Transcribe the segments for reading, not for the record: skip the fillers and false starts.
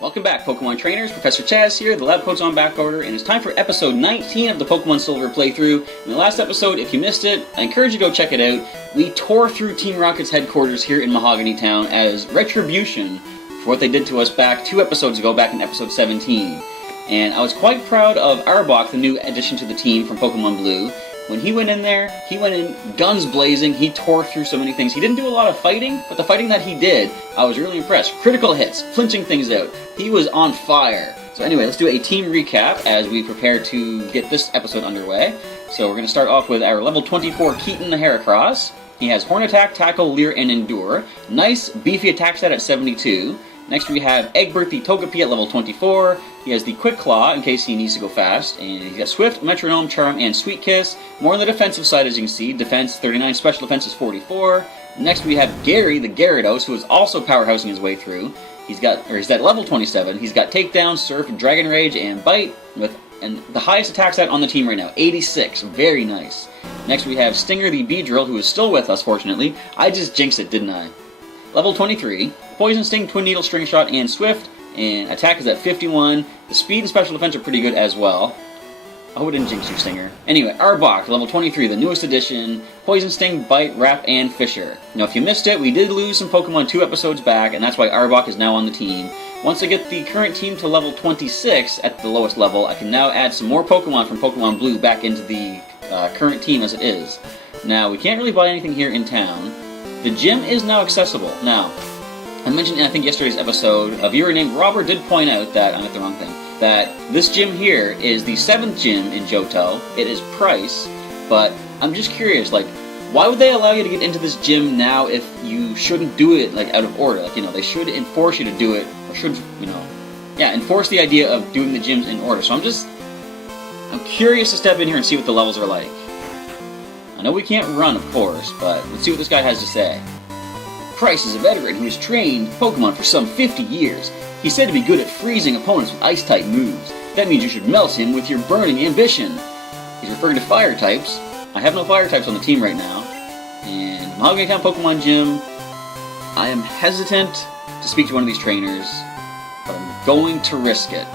Welcome back, Pokemon trainers. Professor Chaz here. The lab coat's on back order, and it's time for episode 19 of the Pokemon Silver playthrough. In the last episode, if you missed it, I encourage you to go check it out. We tore through Team Rocket's headquarters here in Mahogany Town as retribution for what they did to us back 2 episodes ago, back in episode 17. And I was quite proud of Arbok, the new addition to the team from Pokemon Blue. When he went in there, he went in guns blazing, he tore through so many things. He didn't do a lot of fighting, but the fighting that he did, I was really impressed. Critical hits, flinching things out. He was on fire. So anyway, let's do a team recap as we prepare to get this episode underway. So we're going to start off with our level 24 Keaton the Heracross. He has Horn Attack, Tackle, Leer, and Endure. Nice, beefy attack stat at 72. Next we have Egbert the Togepi at level 24. He has the Quick Claw in case he needs to go fast. And he's got Swift, Metronome, Charm, and Sweet Kiss. More on the defensive side as you can see. Defense 39, Special Defense is 44. Next we have Gary the Gyarados, who is also powerhousing his way through. He's at level 27. He's got Takedown, Surf, Dragon Rage, and Bite, and the highest attack stat on the team right now, 86. Very nice. Next we have Stinger the Beedrill, who is still with us, fortunately. I just jinxed it, didn't I? Level 23. Poison Sting, Twin Needle, String Shot, and Swift. And attack is at 51. The speed and special defense are pretty good as well. I hope it didn't jinx you, Stinger. Anyway, Arbok, level 23, the newest addition. Poison Sting, Bite, Wrap, and Fisher. Now, if you missed it, we did lose some Pokemon 2 episodes back, and that's why Arbok is now on the team. Once I get the current team to level 26 at the lowest level, I can now add some more Pokemon from Pokemon Blue back into the current team as it is. Now, we can't really buy anything here in town. The gym is now accessible. Now, I mentioned in, I think, yesterday's episode, a viewer named Robert did point out that, I'm at the wrong thing, that this gym here is the 7th gym in Johto. It is Price, but I'm just curious, like, why would they allow you to get into this gym now if you shouldn't do it, like, out of order? Like, they should enforce you to do it, or should, enforce the idea of doing the gyms in order. So I'm curious to step in here and see what the levels are like. I know we can't run, of course, but let's see what this guy has to say. Price is a veteran who has trained Pokemon for some 50 years. He's said to be good at freezing opponents with Ice-type moves. That means you should melt him with your burning ambition. He's referring to fire types. I have no fire types on the team right now. And Mahogany Town Pokemon Gym, I am hesitant to speak to one of these trainers, but I'm going to risk it.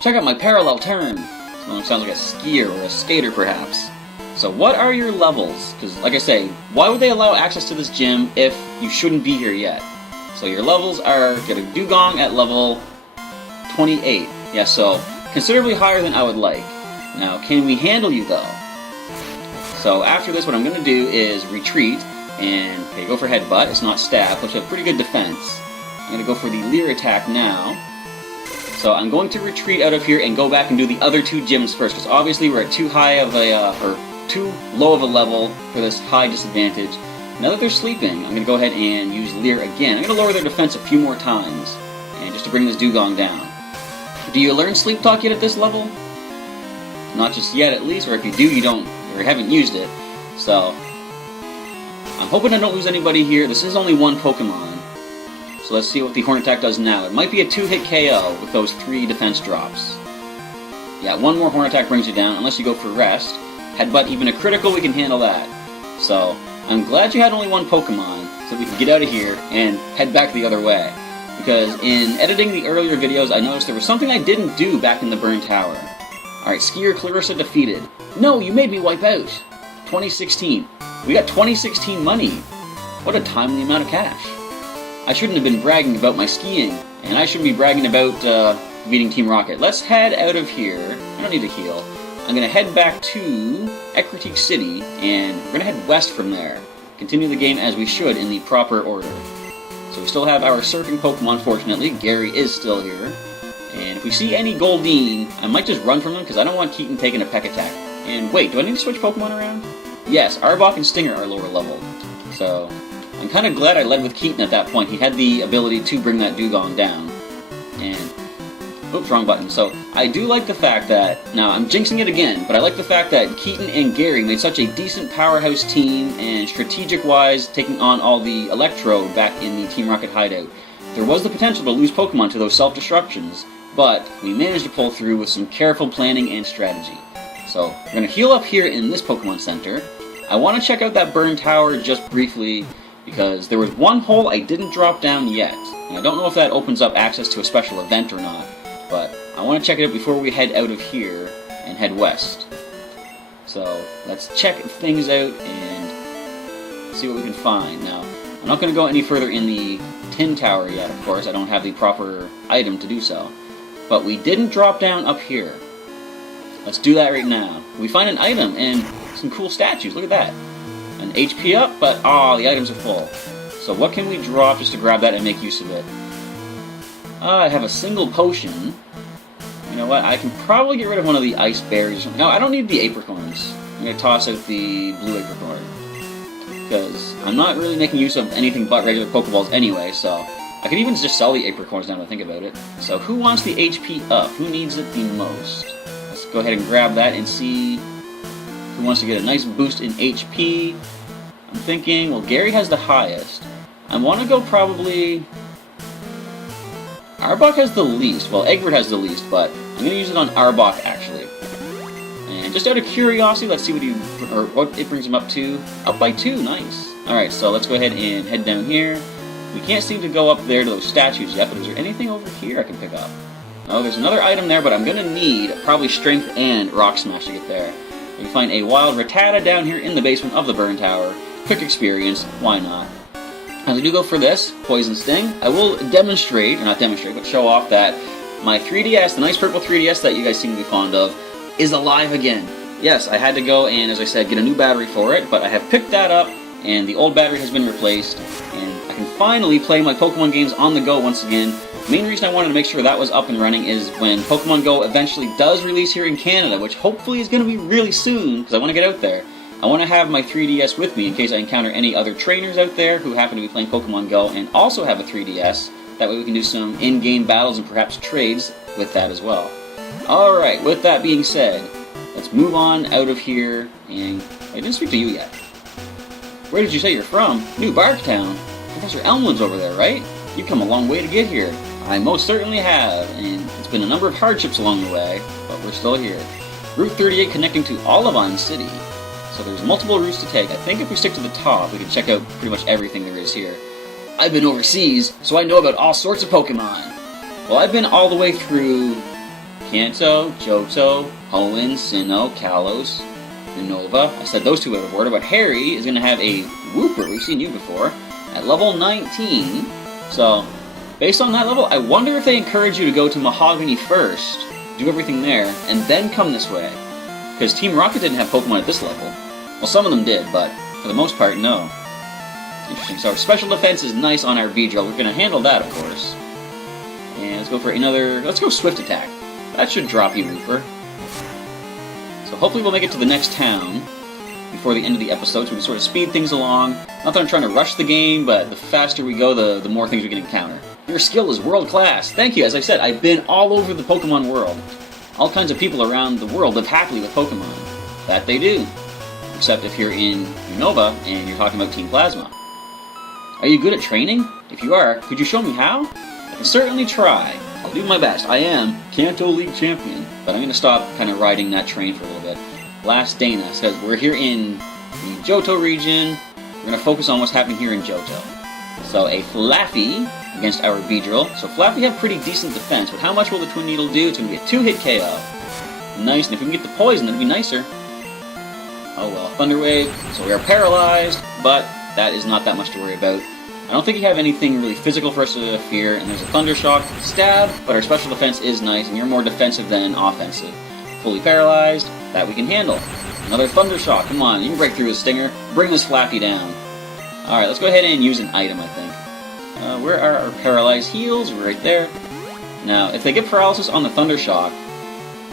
Check out my parallel turn. Sounds like a skier or a skater, perhaps. So what are your levels? Because, like I say, why would they allow access to this gym if you shouldn't be here yet? So your levels are, get a Dugong at level 28. Yeah, so considerably higher than I would like. Now, can we handle you, though? So after this, what I'm going to do is retreat, and go for Headbutt. It's not Stab, which has pretty good defense. I'm going to go for the Leer attack now. So I'm going to retreat out of here and go back and do the other 2 gyms first, because obviously we're at too high of a, too low of a level for this high disadvantage. Now that they're sleeping, I'm going to go ahead and use Leer again. I'm going to lower their defense a few more times, and just to bring this Dugong down. Do you learn Sleep Talk yet at this level? Not just yet, at least, or if you do, you don't, or haven't used it. So, I'm hoping I don't lose anybody here. This is only 1 Pokemon. So let's see what the Horn Attack does now. It might be a 2-hit KO with those 3 defense drops. Yeah, 1 more Horn Attack brings you down, unless you go for Rest. Headbutt, even a critical, we can handle that. So, I'm glad you had only 1 Pokemon, so we can get out of here and head back the other way. Because in editing the earlier videos, I noticed there was something I didn't do back in the Burn Tower. Alright, Skier Clarissa defeated. No, you made me wipe out! 2016. We got 2016 money! What a timely amount of cash. I shouldn't have been bragging about my skiing, and I shouldn't be bragging about beating Team Rocket. Let's head out of here. I don't need to heal. I'm going to head back to Ecruteak City, and we're going to head west from there. Continue the game as we should in the proper order. So we still have our surfing Pokemon, fortunately. Gary is still here. And if we see any Goldeen, I might just run from them, because I don't want Keaton taking a Peck Attack. And wait, do I need to switch Pokemon around? Yes, Arbok and Stinger are lower level. So, I'm kind of glad I led with Keaton at that point. He had the ability to bring that Dugong down. And oops, wrong button. So, I do like the fact that, now I'm jinxing it again, but I like the fact that Keaton and Gary made such a decent powerhouse team, and strategic-wise, taking on all the Electro back in the Team Rocket hideout. There was the potential to lose Pokemon to those self-destructions, but we managed to pull through with some careful planning and strategy. So, we're going to heal up here in this Pokemon Center. I want to check out that Burn Tower just briefly, because there was one hole I didn't drop down yet. And I don't know if that opens up access to a special event or not, but I want to check it out before we head out of here and head west. So let's check things out and see what we can find. Now, I'm not going to go any further in the tin tower yet, of course. I don't have the proper item to do so. But we didn't drop down up here. Let's do that right now. We find an item and some cool statues. Look at that. An HP up, but the items are full. So what can we drop just to grab that and make use of it? I have a single potion. You know what? I can probably get rid of one of the ice berries or something. No, I don't need the apricorns. I'm going to toss out the blue apricorn, because I'm not really making use of anything but regular Pokeballs anyway, so I could even just sell the apricorns now that I think about it. So who wants the HP up? Who needs it the most? Let's go ahead and grab that and see who wants to get a nice boost in HP. I'm thinking, well, Gary has the highest. I want to go probably... Arbok has the least. Well, Egbert has the least, but I'm going to use it on Arbok, actually. And just out of curiosity, let's see what it brings him up to. Up by 2, nice. Alright, so let's go ahead and head down here. We can't seem to go up there to those statues yet, but is there anything over here I can pick up? Oh, there's another item there, but I'm going to need probably Strength and Rock Smash to get there. We can find a wild Rattata down here in the basement of the Burn Tower. Quick experience, why not? As I do go for this, Poison Sting, I will demonstrate, or not demonstrate, but show off that my 3DS, the nice purple 3DS that you guys seem to be fond of, is alive again. Yes, I had to go and, as I said, get a new battery for it, but I have picked that up, and the old battery has been replaced, and I can finally play my Pokemon games on the go once again. The main reason I wanted to make sure that was up and running is when Pokemon Go eventually does release here in Canada, which hopefully is going to be really soon, because I want to get out there. I want to have my 3DS with me in case I encounter any other trainers out there who happen to be playing Pokemon Go and also have a 3DS. That way we can do some in-game battles and perhaps trades with that as well. Alright, with that being said, let's move on out of here, and I didn't speak to you yet. Where did you say you're from? New Barktown. Professor Elmwood's over there, right? You've come a long way to get here. I most certainly have, and it's been a number of hardships along the way, but we're still here. Route 38 connecting to Olivine City. So there's multiple routes to take. I think if we stick to the top, we can check out pretty much everything there is here. I've been overseas, so I know about all sorts of Pokemon. Well, I've been all the way through Kanto, Johto, Hoenn, Sinnoh, Kalos, Unova. I said those two out of order, but Harry is going to have a Wooper, we've seen you before, at level 19. So, based on that level, I wonder if they encourage you to go to Mahogany first, do everything there, and then come this way. Because Team Rocket didn't have Pokemon at this level. Well, some of them did, but for the most part, no. Interesting. So our special defense is nice on our Beedrill. We're going to handle that, of course. And let's go for another... Let's go Swift Attack. That should drop you, Wooper. So hopefully we'll make it to the next town before the end of the episode, so we can sort of speed things along. Not that I'm trying to rush the game, but the faster we go, the more things we can encounter. Your skill is world-class. Thank you. As I said, I've been all over the Pokemon world. All kinds of people around the world live happily with Pokemon. That they do. Except if you're in Unova and you're talking about Team Plasma. Are you good at training? If you are, could you show me how? I can certainly try. I'll do my best. I am Kanto League champion. But I'm going to stop kind of riding that train for a little bit. Last Dana says we're here in the Johto region. We're going to focus on what's happening here in Johto. So a Flaffy against our Beedrill. So Flaffy have pretty decent defense, but how much will the Twin Needle do? It's going to be a 2-hit KO. Nice, and if we can get the poison, that'd be nicer. Oh well, Thunder Wave. So we are paralyzed, but that is not that much to worry about. I don't think you have anything really physical for us to fear, and there's a Thunder Shock, Stab, but our special defense is nice, and you're more defensive than offensive. Fully paralyzed, that we can handle. Another Thunder Shock, come on, you can break through with Stinger. Bring this Flappy down. Alright, let's go ahead and use an item, I think. Where are our paralyzed heals? Right there. Now, if they get paralysis on the Thunder Shock,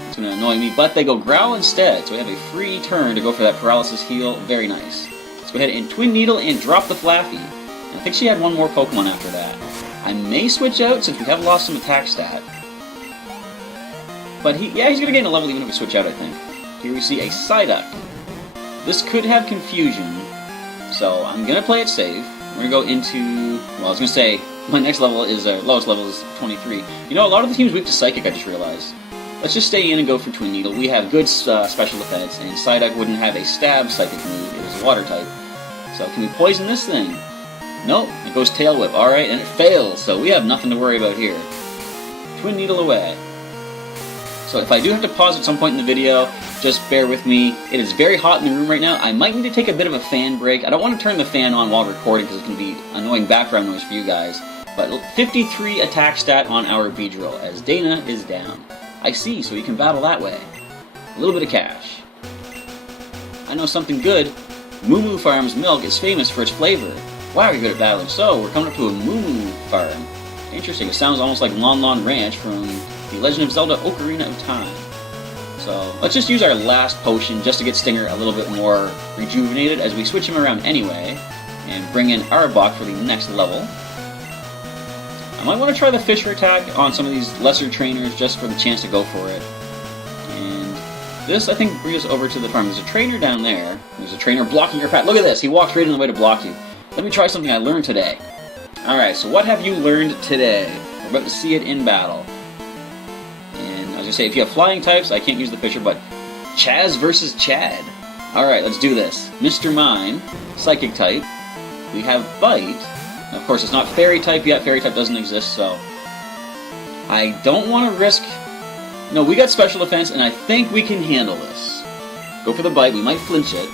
it's going to annoy me, but they go Growl instead, so we have a free turn to go for that paralysis heal. Very nice. Let's go ahead and Twin Needle and drop the Flaffy. And I think she had one more Pokemon after that. I may switch out since we have lost some attack stat. But he's going to gain a level even if we switch out, I think. Here we see a Psyduck. This could have confusion, so I'm going to play it safe. We're going to go into... Well, I was going to say, my next level is... lowest level is 23. You know, a lot of the teams weak to Psychic, I just realized. Let's just stay in and go for Twin Needle. We have good special defense, and Psyduck wouldn't have a Stab Psychic move. It was a Water type. So can we poison this thing? Nope, it goes Tail Whip. Alright, and it fails, so we have nothing to worry about here. Twin Needle away. So if I do have to pause at some point in the video, just bear with me. It is very hot in the room right now. I might need to take a bit of a fan break. I don't want to turn the fan on while recording because it can be annoying background noise for you guys. But 53 attack stat on our Beedrill, as Dana is down. I see, so you can battle that way. A little bit of cash. I know something good. Moo Moo Farm's milk is famous for its flavor. Wow, you're good at battling. So, we're coming up to a Moo Moo Farm. Interesting, it sounds almost like Lon Lon Ranch from The Legend of Zelda Ocarina of Time. So, let's just use our last potion just to get Stinger a little bit more rejuvenated as we switch him around anyway, and bring in Arbok for the next level. I might want to try the Fisher attack on some of these lesser trainers just for the chance to go for it. And this, I think, brings us over to the farm. There's a trainer down there. There's a trainer blocking your path. Look at this! He walks right in the way to block you. Let me try something I learned today. Alright, so what have you learned today? We're about to see it in battle. And I was going to say, if you have flying types, I can't use the Fisher, but Chaz versus Chad. Alright, let's do this. Mr. Mime, Psychic type. We have Bite. Of course, it's not Fairy type yet. Fairy type doesn't exist, so I don't want to risk... No, we got Special Defense, and I think we can handle this. Go for the Bite. We might flinch it.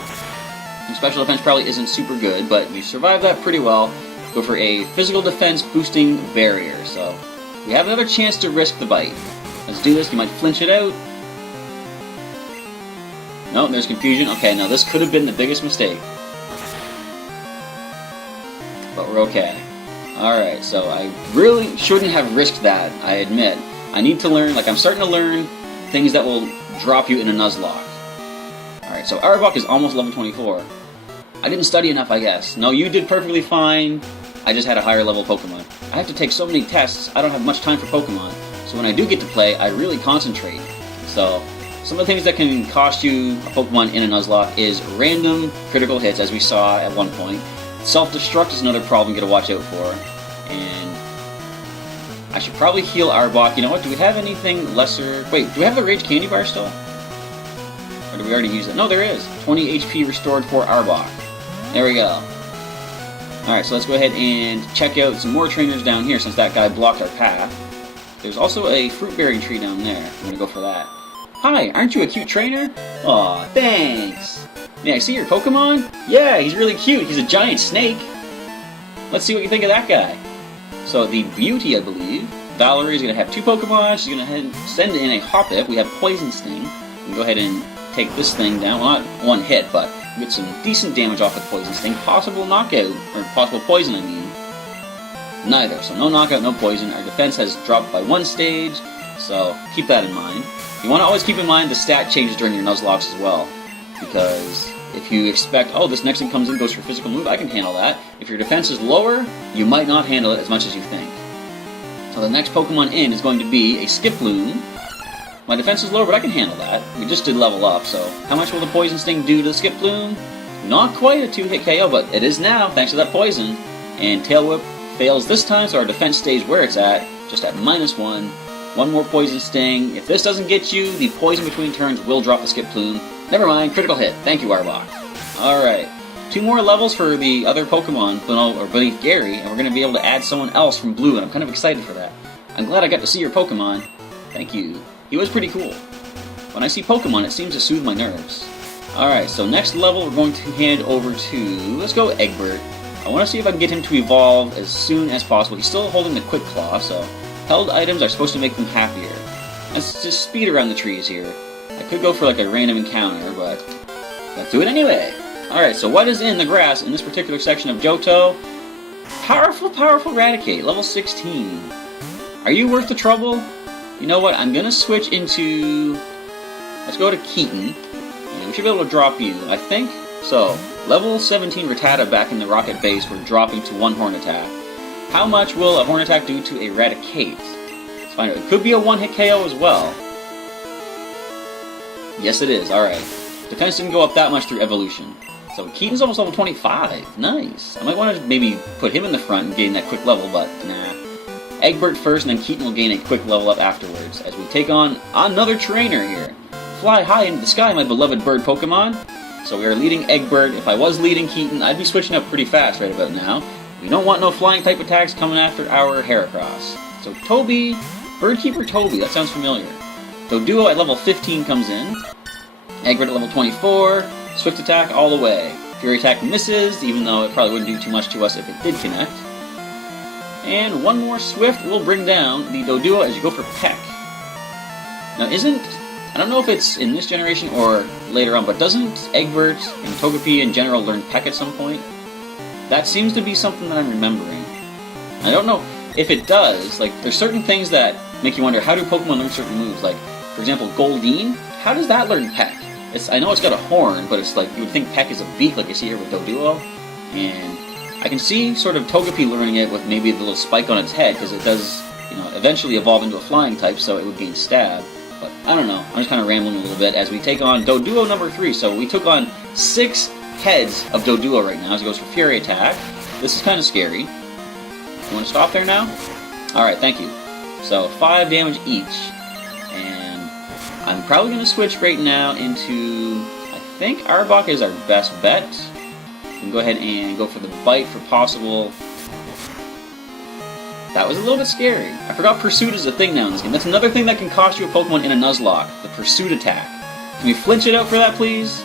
And Special Defense probably isn't super good, but we survived that pretty well. Go for a Physical Defense boosting Barrier, so we have another chance to risk the Bite. Let's do this. You might flinch it out. No, there's confusion. Okay, now this could have been the biggest mistake. But we're okay. Alright, so I really shouldn't have risked that, I admit. I need to learn, like I'm starting to learn things that will drop you in a Nuzlocke. Alright, so Arbok is almost level 24. I didn't study enough, I guess. No, you did perfectly fine. I just had a higher level Pokemon. I have to take so many tests, I don't have much time for Pokemon. So when I do get to play, I really concentrate. So, some of the things that can cost you a Pokemon in a Nuzlocke is random critical hits, as we saw at one point. Self-destruct is another problem you gotta watch out for. And I should probably heal Arbok. You know what, do we have anything lesser? Wait, do we have the Rage Candy Bar still? Or did we already use it? No, there is. 20 HP restored for Arbok. There we go. Alright, so let's go ahead and check out some more trainers down here since that guy blocked our path. There's also a fruit bearing tree down there. I'm gonna go for that. Hi, aren't you a cute trainer? Aw, thanks. May I see your Pokemon? Yeah, he's really cute. He's a giant snake. Let's see what you think of that guy. So the Beauty, I believe. Valerie is going to have 2 Pokemon. She's going to send in a Hoppip. We have Poison Sting. We can go ahead and take this thing down. Well, not one hit, but get some decent damage off with Poison Sting. Possible knockout, or possible poison, I mean. Neither. So no knockout, no poison. Our defense has dropped by 1 stage, so keep that in mind. You want to always keep in mind the stat changes during your Nuzlocke as well. Because if you expect, oh, this next thing comes in, goes for physical move, I can handle that. If your defense is lower, you might not handle it as much as you think. So the next Pokemon in is going to be a Skiploom. My defense is lower, but I can handle that. We just did level up, so how much will the Poison Sting do to the Skiploom? Not quite a 2-hit KO, but it is now, thanks to that poison. And Tail Whip fails this time, so our defense stays where it's at, just at -1. One more Poison Sting. If this doesn't get you, the poison between turns will drop the Skiploom. Never mind, critical hit. Thank you, Arbok. Alright. 2 more levels for the other Pokemon, beneath Gary, and we're going to be able to add someone else from Blue, and I'm kind of excited for that. I'm glad I got to see your Pokemon. Thank you. He was pretty cool. When I see Pokemon, it seems to soothe my nerves. Alright, so next level we're going to hand over to... Let's go Egbert. I want to see if I can get him to evolve as soon as possible. He's still holding the Quick Claw, so held items are supposed to make them happier. Let's just speed around the trees here. I could go for like a random encounter, but let's do it anyway. Alright, so what is in the grass in this particular section of Johto? Powerful, powerful Raticate, level 16. Are you worth the trouble? You know what, I'm gonna switch into... Let's go to Keaton. And we should be able to drop you, I think. So, level 17 Rattata back in the Rocket Base, we're dropping to 1 Horn Attack. How much will a Horn Attack do to a Raticate? Let's find out. It could be a 1-hit KO as well. Yes, it is. Alright. Defense didn't go up that much through evolution. So Keaton's almost level 25. Nice. I might want to maybe put him in the front and gain that quick level, but nah. Egbert first, and then Keaton will gain a quick level up afterwards, as we take on another trainer here. Fly high into the sky, my beloved bird Pokemon. So we are leading Egbert. If I was leading Keaton, I'd be switching up pretty fast right about now. We don't want no flying type attacks coming after our Heracross. So Toby, Birdkeeper Toby, that sounds familiar. Doduo at level 15 comes in. Egbert at level 24. Swift Attack all the way. Fury Attack misses, even though it probably wouldn't do too much to us if it did connect. And one more Swift will bring down the Doduo as you go for Peck. Now I don't know if it's in this generation or later on, but doesn't Egbert and Togepi in general learn Peck at some point? That seems to be something that I'm remembering. I don't know if it does. Like, there's certain things that make you wonder, how do Pokemon learn certain moves? Like, for example, Goldeen, how does that learn Peck? I know it's got a horn, but it's like, you would think Peck is a beak like you see here with Doduo. And I can see sort of Togepi learning it with maybe the little spike on its head, because it does, eventually evolve into a flying type, so it would gain Stab. But I don't know, I'm just kind of rambling a little bit as we take on Doduo number 3. So we took on 6 heads of Doduo right now as it goes for Fury Attack. This is kind of scary. You want to stop there now? Alright, thank you. So 5 damage each. And I'm probably going to switch right now into, I think Arbok is our best bet. We can go ahead and go for the Bite for possible. That was a little bit scary. I forgot Pursuit is a thing now in this game. That's another thing that can cost you a Pokemon in a Nuzlocke. The Pursuit attack. Can we flinch it out for that, please?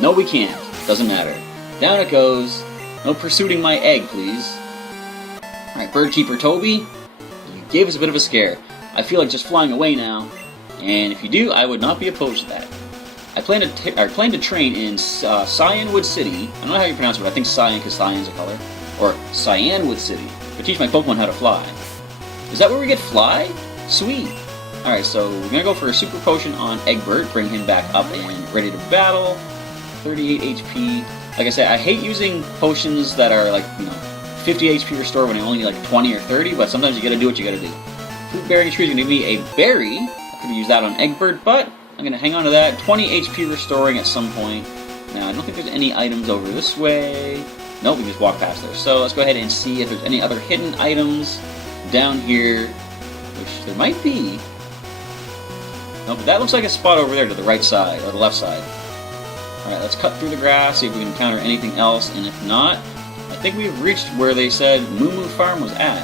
No, we can't. Doesn't matter. Down it goes. No pursuing my egg, please. Alright, Birdkeeper Toby. You gave us a bit of a scare. I feel like just flying away now. And if you do, I would not be opposed to that. I plan to train in Cyanwood City. I don't know how you pronounce it, but I think Cyan because cyan's a color. Or Cyanwood City. To teach my Pokemon how to fly. Is that where we get Fly? Sweet. Alright, so we're going to go for a Super Potion on Egbert. Bring him back up and ready to battle. 38 HP. Like I said, I hate using potions that are like, 50 HP restore when I only need like 20 or 30, but sometimes you gotta do what you gotta do. Fruit Bearing Tree is gonna give me a berry. I could use that on Egbert, but I'm gonna hang on to that. 20 HP restoring at some point. Now, I don't think there's any items over this way. Nope, we just walk past there. So let's go ahead and see if there's any other hidden items down here, which there might be. No, but that looks like a spot over there to the right side, or the left side. Alright, let's cut through the grass, see if we can encounter anything else, and if not, I think we've reached where they said Moo Moo Farm was at.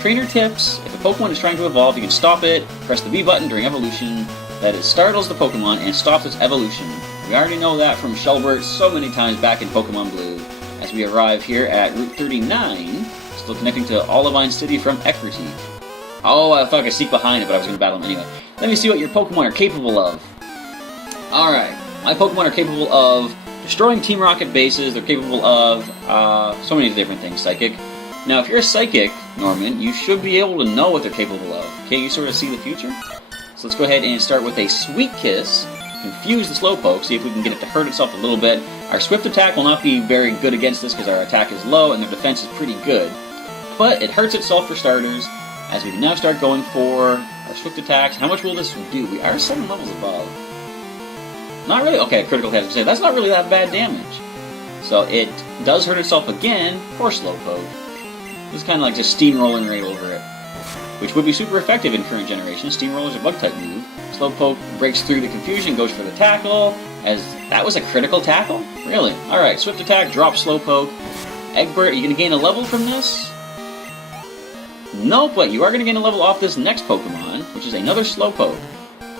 Trainer tips: if a Pokemon is trying to evolve, you can stop it, press the B button during evolution, that it startles the Pokemon and stops its evolution. We already know that from Shelbert so many times back in Pokemon Blue. As we arrive here at Route 39, still connecting to Olivine City from Ecruteak. Oh, I thought I could sneak behind it, but I was going to battle him anyway. Let me see what your Pokemon are capable of. Alright, my Pokemon are capable of destroying Team Rocket bases. They're capable of so many different things. Psychic. Now, if you're a Psychic, Norman, you should be able to know what they're capable of. Can't you sort of see the future? So let's go ahead and start with a Sweet Kiss. Confuse the Slowpoke, see if we can get it to hurt itself a little bit. Our Swift Attack will not be very good against this because our attack is low and their defense is pretty good. But it hurts itself for starters. As we can now start going for our Swift Attacks. How much will this do? We are 7 levels above. Not really. Okay, critical hit. That's not really that bad damage. So it does hurt itself again. Poor Slowpoke. It's kind of like just steamrolling right over it, which would be super effective in current generation. Steamroller's a Bug-type move. Slowpoke breaks through the confusion, goes for the tackle, as that was a critical tackle? Really? Alright, Swift Attack, drop Slowpoke. Egbert, are you going to gain a level from this? No, but you are going to gain a level off this next Pokemon, which is another Slowpoke.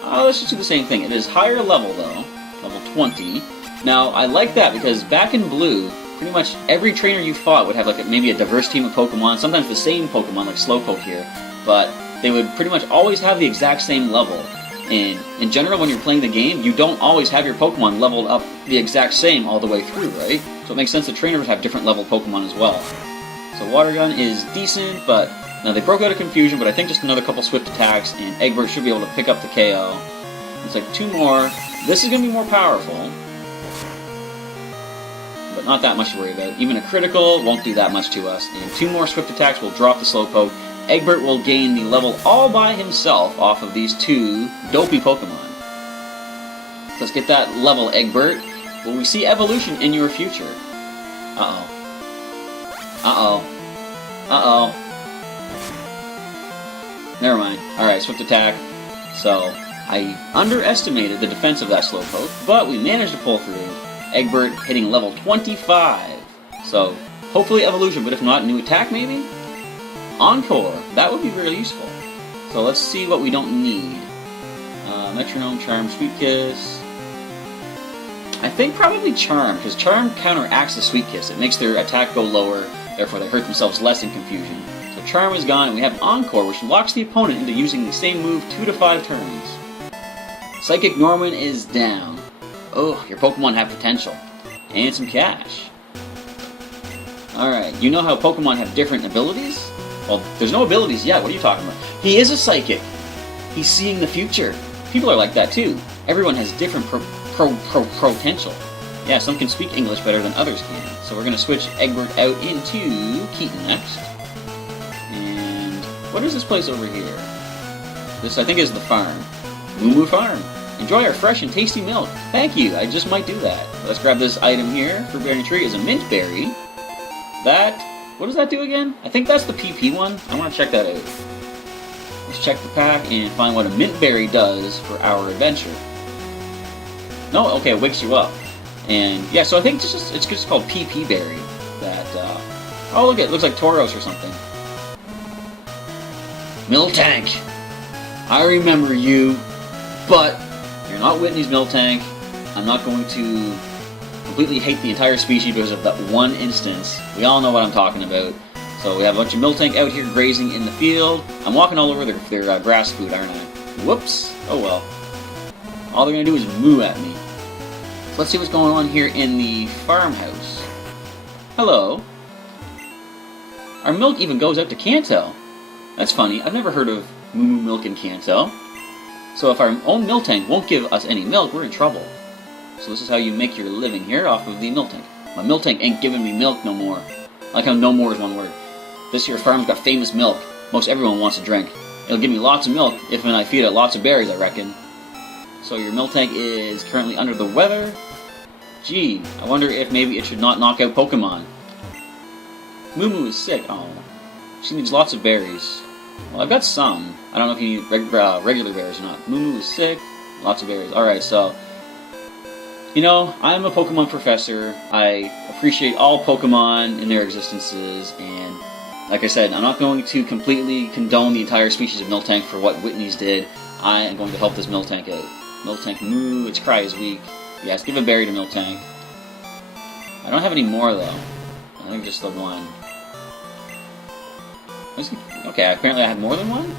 Let's just do the same thing. It is higher level, though. Level 20. Now, I like that because back in Blue, pretty much every trainer you fought would have like maybe a diverse team of Pokemon, sometimes the same Pokemon, like Slowpoke here, but they would pretty much always have the exact same level. And in general, when you're playing the game, you don't always have your Pokemon leveled up the exact same all the way through, right? So it makes sense that trainers have different level Pokemon as well. So Water Gun is decent, but now they broke out of confusion, but I think just another couple Swift Attacks, and Egbert should be able to pick up the KO. It's like 2 more. This is going to be more powerful, but not that much to worry about. Even a critical won't do that much to us, and 2 more Swift Attacks will drop the Slowpoke. Egbert will gain the level all by himself off of these 2 dopey Pokemon. Let's get that level, Egbert. Will we see evolution in your future? Uh-oh. Uh-oh. Uh-oh. Never mind. Alright, Swift Attack. So, I underestimated the defense of that Slowpoke, but we managed to pull through. Egbert hitting level 25. So, Hopefully evolution, but if not, new attack maybe? Encore. That would be really useful. So let's see what we don't need. Metronome, Charm, Sweet Kiss. I think probably Charm, because Charm counteracts the Sweet Kiss. It makes their attack go lower, therefore they hurt themselves less in confusion. So Charm is gone, and we have Encore, which locks the opponent into using the same move 2 to 5 turns. Psychic Norman is down. Oh, your Pokemon have potential. And some cash. Alright, you know how Pokemon have different abilities? Well, there's no abilities yet, what are you talking about? He is a Psychic! He's seeing the future. People are like that too. Everyone has different potential. Yeah, some can speak English better than others can. So we're going to switch Egbert out into Keaton next. And what is this place over here? This, I think, is the farm. Moo Moo Farm. Enjoy our fresh and tasty milk. Thank you, I just might do that. Let's grab this item here. Fruit bearing tree is a mint berry. That, what does that do again? I think that's the PP one. I want to check that out. Let's check the pack and find what a mint berry does for our adventure. No, okay, it wakes you up. And yeah, so I think it's just called PP berry. That, oh look, it looks like Tauros or something. Miltank! I remember you, but you're not Whitney's Miltank. I'm not going to completely hate the entire species because of that one instance. We all know what I'm talking about. So we have a bunch of Miltank out here grazing in the field. I'm walking all over their grass food, aren't I? Whoops. Oh well. All they're going to do is moo at me. So let's see what's going on here in the farmhouse. Hello. Our milk even goes out to Kanto. That's funny. I've never heard of Moo Moo Milk in Kanto. So if our own Miltank won't give us any milk, we're in trouble. So this is how you make your living here off of the Miltank. My Miltank ain't giving me milk no more. I like how no more is one word. This here farm's got famous milk. Most everyone wants to drink. It'll give me lots of milk if when I feed it lots of berries, I reckon. So your Miltank is currently under the weather. Gee, I wonder if maybe it should not knock out Pokemon. Moo Moo is sick. Oh, she needs lots of berries. Well, I've got some. I don't know if you need regular berries or not. Moo Moo is sick. Lots of berries. Alright, so you know, I'm a Pokemon professor. I appreciate all Pokemon in their existences, and like I said, I'm not going to completely condone the entire species of Miltank for what Whitney's did. I am going to help this Miltank out. Miltank moo, its cry is weak. Yes, give a berry to Miltank. I don't have any more though. I think just the one. Okay, apparently I have more than one?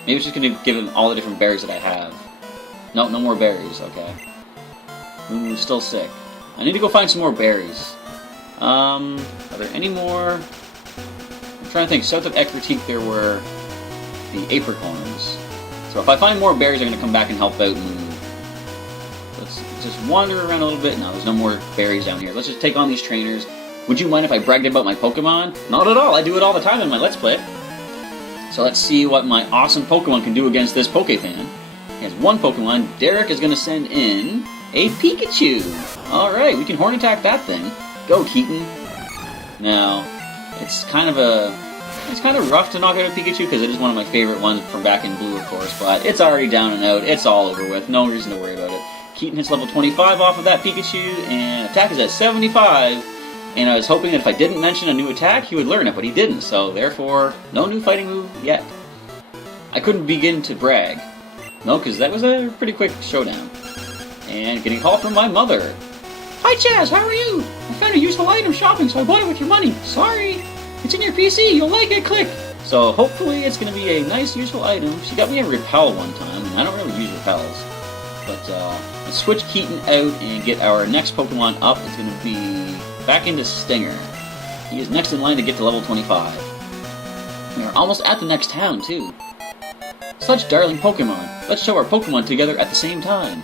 Maybe it's just going to give him all the different berries that I have. No, no more berries, okay. Moo still sick. I need to go find some more berries. Are there any more? I'm trying to think. South of Ecruteak there were the apricorns. So if I find more berries, I'm going to come back and help out Moo. Let's just wander around a little bit. No, there's no more berries down here. Let's just take on these trainers. Would you mind if I bragged about my Pokemon? Not at all. I do it all the time in my Let's Play. So let's see what my awesome Pokemon can do against this Pokefan. He has one Pokemon. Derek is going to send in a Pikachu. Alright, we can Horn Attack that thing. Go, Keaton. Now, it's kind of rough to knock out a Pikachu because it is one of my favorite ones from back in Blue, of course, but it's already down and out. It's all over with. No reason to worry about it. Keaton hits level 25 off of that Pikachu, and attack is at 75. And I was hoping that if I didn't mention a new attack, he would learn it, but he didn't, so therefore, no new fighting move yet. I couldn't begin to brag. No, because that was a pretty quick showdown. And getting a call from my mother. Hi Chaz, how are you? I found a useful item shopping, so I bought it with your money. Sorry. It's in your PC, you'll like it, click. So hopefully it's going to be a nice, useful item. She got me a Repel one time, and I don't really use Repels. But let's switch Keaton out and get our next Pokemon up. It's going to be back into Stinger. He is next in line to get to level 25. We are almost at the next town, too. Such darling Pokemon. Let's show our Pokemon together at the same time.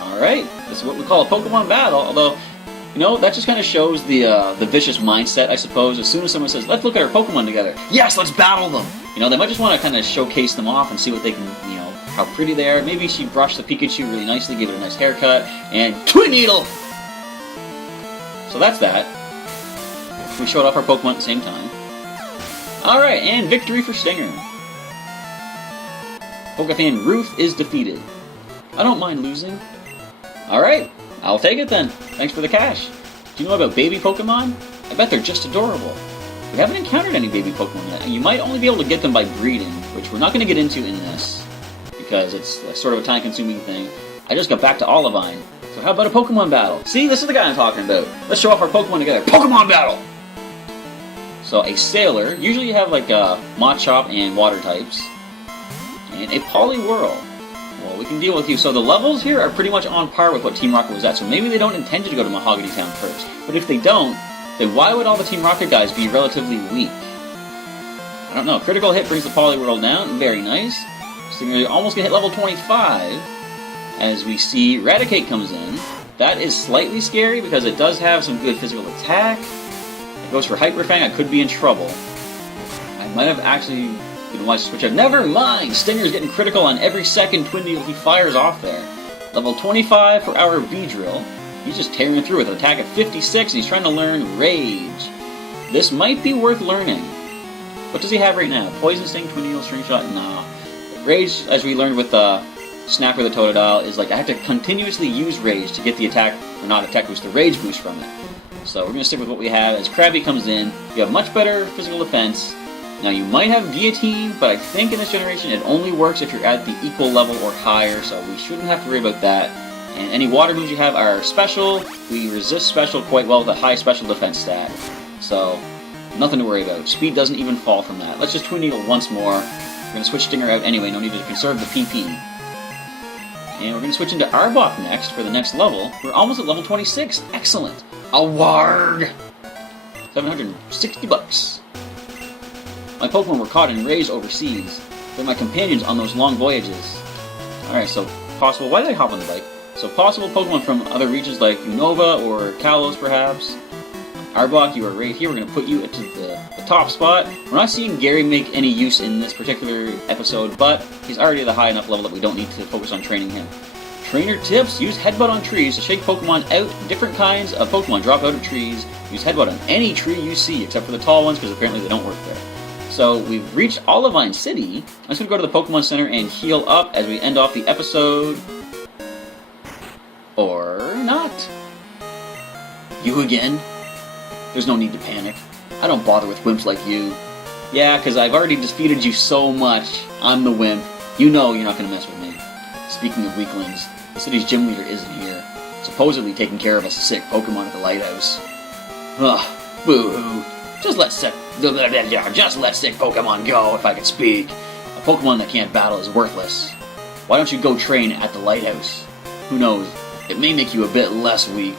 Alright, this is what we call a Pokemon battle, although, you know, that just kind of shows the vicious mindset, I suppose. As soon as someone says, let's look at our Pokemon together, yes, let's battle them! You know, they might just want to kind of showcase them off and see what they can, you know, how pretty they are. Maybe she brushed the Pikachu really nicely, gave it a nice haircut, and Twin Needle! So that's that. We showed off our Pokemon at the same time. Alright, and victory for Stinger. Pokefan Ruth is defeated. I don't mind losing. Alright, I'll take it then. Thanks for the cash. Do you know about baby Pokemon? I bet they're just adorable. We haven't encountered any baby Pokemon yet, and you might only be able to get them by breeding, which we're not going to get into in this, because it's sort of a time-consuming thing. I just got back to Olivine, so how about a Pokemon battle? See, this is the guy I'm talking about. Let's show off our Pokemon together. Pokemon battle! So a Sailor, usually you have like Machop and Water types, and a Poliwhirl. Well, we can deal with you. So the levels here are pretty much on par with what Team Rocket was at, so maybe they don't intend you to go to Mahogany Town first. But if they don't, then why would all the Team Rocket guys be relatively weak? I don't know. Critical hit brings the Poliwhirl down. Very nice. So we're almost going to hit level 25 as we see Raticate comes in. That is slightly scary because it does have some good physical attack. It goes for Hyper Fang. I could be in trouble. I might have actually been wise to switch out. Never mind! Stinger's getting critical on every second Twin Needle he fires off there. Level 25 for our Beedrill. He's just tearing through with an attack at 56, and he's trying to learn Rage. This might be worth learning. What does he have right now? Poison Sting, Twin Needle, String Shot? Nah. Rage, as we learned with Snapper the Totodile, is like I have to continuously use Rage to get the attack, or not attack boost, the Rage boost from it. So we're going to stick with what we have. As Krabby comes in, you have much better physical defense. Now you might have Guillotine, but I think in this generation it only works if you're at the equal level or higher, so we shouldn't have to worry about that. And any water moves you have are special. We resist special quite well with a high special defense stat. So, nothing to worry about. Speed doesn't even fall from that. Let's just Twin Needle once more. We're going to switch Stinger out anyway, no need to conserve the PP. And we're going to switch into Arbok next for the next level. We're almost at level 26. Excellent. A warg! 760 bucks. My Pokemon were caught in raids overseas. They're my companions on those long voyages. Alright, so possible... Why did I hop on the bike? So possible Pokemon from other regions like Unova or Kalos, perhaps. Arbok, you are right here. We're going to put you into the top spot. We're not seeing Gary make any use in this particular episode, but he's already at a high enough level that we don't need to focus on training him. Trainer tips: use Headbutt on trees to shake Pokemon out. Different kinds of Pokemon drop out of trees. Use Headbutt on any tree you see, except for the tall ones, because apparently they don't work there. So we've reached Olivine City. I'm just going to go to the Pokemon Center and heal up as we end off the episode. Or not. You again? There's no need to panic. I don't bother with wimps like you. Yeah, because I've already defeated you so much. I'm the wimp. You know you're not going to mess with me. Speaking of weaklings, the city's gym leader isn't here. Supposedly taking care of a sick Pokemon at the lighthouse. Ugh, boo-hoo. Just let sick Pokemon go, if I could speak. A Pokemon that can't battle is worthless. Why don't you go train at the lighthouse? Who knows? It may make you a bit less weak.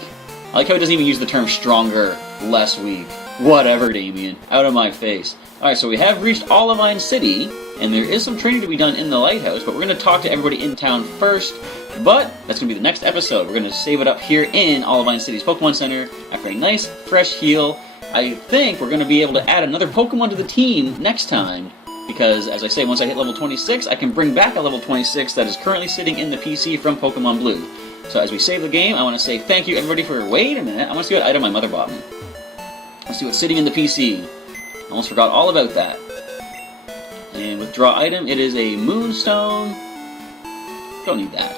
I like how he doesn't even use the term stronger, less weak. Whatever, Damien. Out of my face. Alright, so we have reached Olivine City, and there is some training to be done in the lighthouse, but we're going to talk to everybody in town first. But that's going to be the next episode. We're going to save it up here in Olivine City's Pokemon Center after a nice, fresh heal. I think we're going to be able to add another Pokemon to the team next time, because, as I say, once I hit level 26, I can bring back a level 26 that is currently sitting in the PC from Pokemon Blue. So as we save the game, I want to say thank you, everybody, for... Wait a minute, I want to see what item my mother bought me. Let's see what's sitting in the PC. I almost forgot all about that. And withdraw item, it is a Moonstone. Don't need that.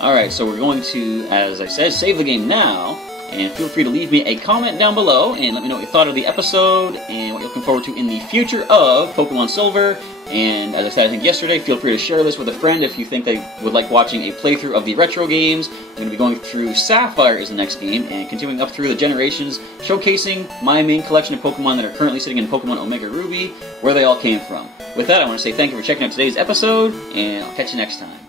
Alright, so we're going to, as I said, save the game now. And feel free to leave me a comment down below and let me know what you thought of the episode and what you're looking forward to in the future of Pokemon Silver. And as I said, I think yesterday, feel free to share this with a friend if you think they would like watching a playthrough of the retro games. I'm going to be going through Sapphire is the next game and continuing up through the generations, showcasing my main collection of Pokemon that are currently sitting in Pokemon Omega Ruby, where they all came from. With that, I want to say thank you for checking out today's episode, and I'll catch you next time.